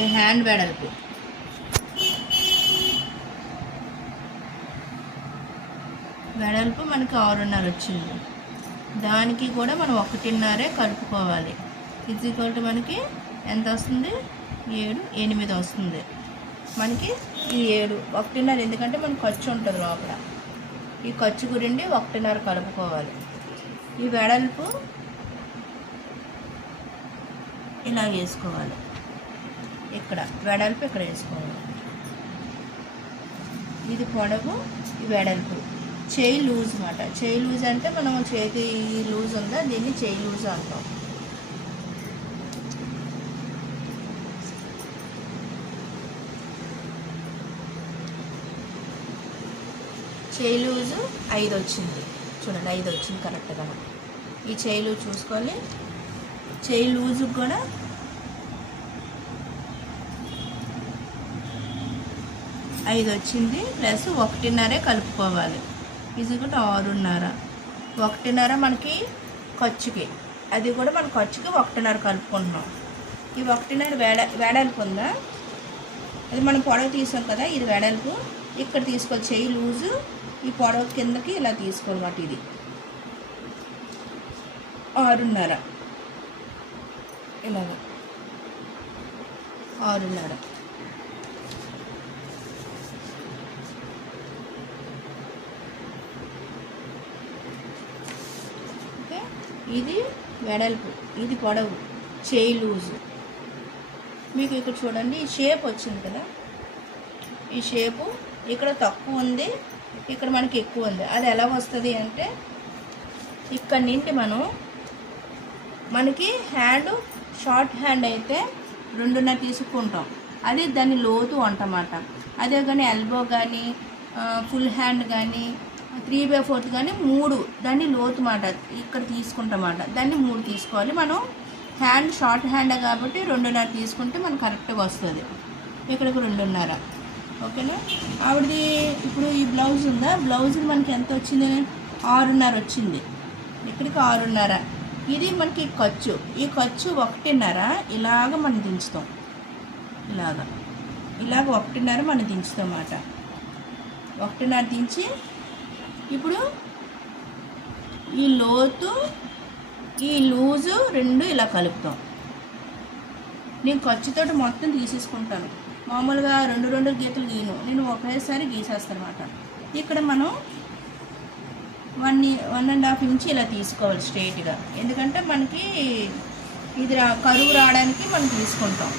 ఇది హ్యాండ్ వెడల్పు. వెడల్పు మనకి 6.5 వచ్చింది. దానికి కూడా మనం 1.5 కలుపుకోవాలి. ఈక్వల్ మనకి ఎంత వస్తుంది? 7, 8 వస్తుంది మనకి. ఈ 7 1.5 ఎందుకంటే మనకు ఖర్చు ఉంటుంది లోపల. ఈ ఖర్చు గురించి 1.5 కలుపుకోవాలి. ఈ వెడల్పు ఇలా వేసుకోవాలి. ఇక్కడ వెడల్పు ఇక్కడ వేసుకోవాలి. ఇది పొడవు, ఈ వెడల్పు. చేయి లూజ్ అన్నమాట. చేయి లూజ్ అంటే మనం చేతి లూజ్ ఉందా దీన్ని చేయి లూజ్ అంటాం. చేయి లూజు 5 వచ్చింది. చూడండి 5 వచ్చింది కరెక్ట్గా. ఈ చేయి లూజ్ చూసుకోవాలి. చేయి లూజుకి కూడా 5 వచ్చింది ప్లస్ 1.5 కలుపుకోవాలి. ఇది కూడా 6.5. 1.5 మనకి ఖర్చుకి, అది కూడా మన ఖర్చుకి 1.5 కలుపుకుంటున్నాం. ఈ 1.5 వెడల్పు ఉందా, అది మనం పొడవు తీసాం కదా, ఇది వెడల్పు. ఇక్కడ తీసుకోవాలి చేయి లూజు, ఈ పొడవు కిందకి ఇలా తీసుకోవాలన్నమాట. ఇది 6.5 ఇలాగ 6.5. ఓకే, ఇది వెడల్పు, ఇది పొడవు, చేయి లూజు. మీకు ఇక్కడ చూడండి ఈ షేప్ వచ్చింది కదా, ఈ షేపు ఇక్కడ తక్కువ ఉంది, ఇక్కడ మనకి ఎక్కువ ఉంది. అది ఎలా వస్తుంది అంటే ఇక్కడ నుండి మనకి హ్యాండ్ షార్ట్ హ్యాండ్ అయితే 2.5 తీసుకుంటాం, అది దాని లోతు అంటమాట. అదే కానీ ఎల్బో కానీ ఫుల్ హ్యాండ్ కానీ 3/4 కానీ 3 దాన్ని లోతు మాట ఇక్కడ తీసుకుంటామాట. దాన్ని 3 తీసుకోవాలి. మనం హ్యాండ్ షార్ట్ హ్యాండ్ కాబట్టి 2.5 తీసుకుంటే మనకు కరెక్ట్గా వస్తుంది. ఇక్కడికి 2.5. ఓకేనా. ఆవిడది ఇప్పుడు ఈ బ్లౌజ్ ఉందా, బ్లౌజ్ మనకి ఎంత వచ్చింది? 6.5 వచ్చింది. ఇక్కడికి 6.5. ఇది మనకి ఖర్చు. ఈ ఖర్చు 1.5 ఇలాగ మనం దించుతాం. ఇలాగ 1.5 మనం దించుతాం అన్నమాట. 1.5 దించి ఇప్పుడు ఈ లోతు ఈ లూజు 2 ఇలా కలుపుతాం. నేను ఖర్చుతో మొత్తం తీసేసుకుంటాను. మామూలుగా 2 గీతలు గీను, నేను ఒకేసారి గీసేస్తాను అన్నమాట. ఇక్కడ మనం 1.5 ఇంచ్ ఇలా తీసుకోవాలి స్ట్రైట్గా, ఎందుకంటే మనకి ఇది కరువు రావడానికి మనం తీసుకుంటాం.